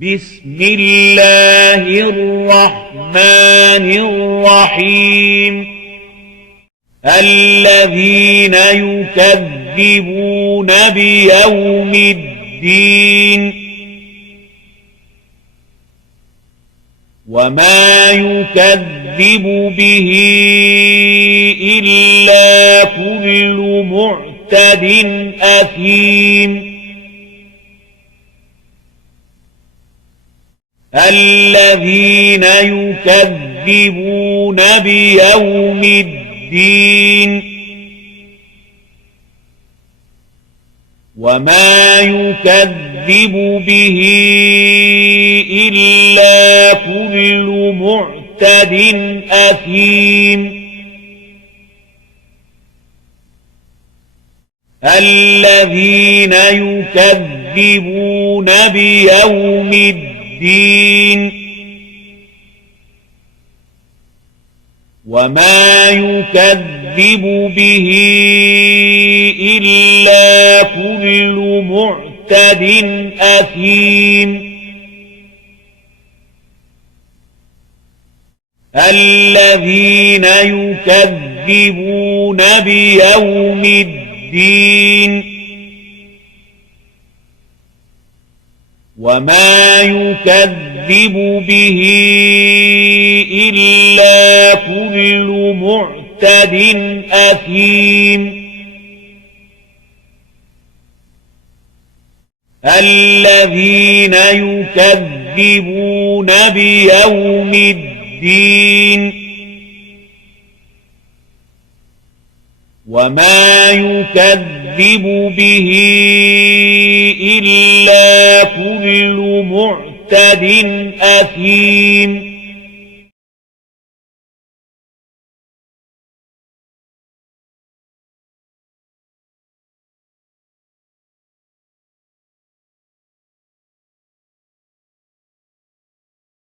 بسم الله الرحمن الرحيم الذين يكذبون بيوم الدين وما يكذب به إلا كل معتد أثيم الذين يكذبون بيوم الدين وما يكذب به إلا كل معتد أثيم الذين يكذبون بيوم الدين وما يكذب به إلا كل معتد أثيم الذين يكذبون بيوم الدين وما يكذب به إلا كل معتد أثيم الذين يكذبون بيوم الدين وما يكذب به إلا كل معتد أثيم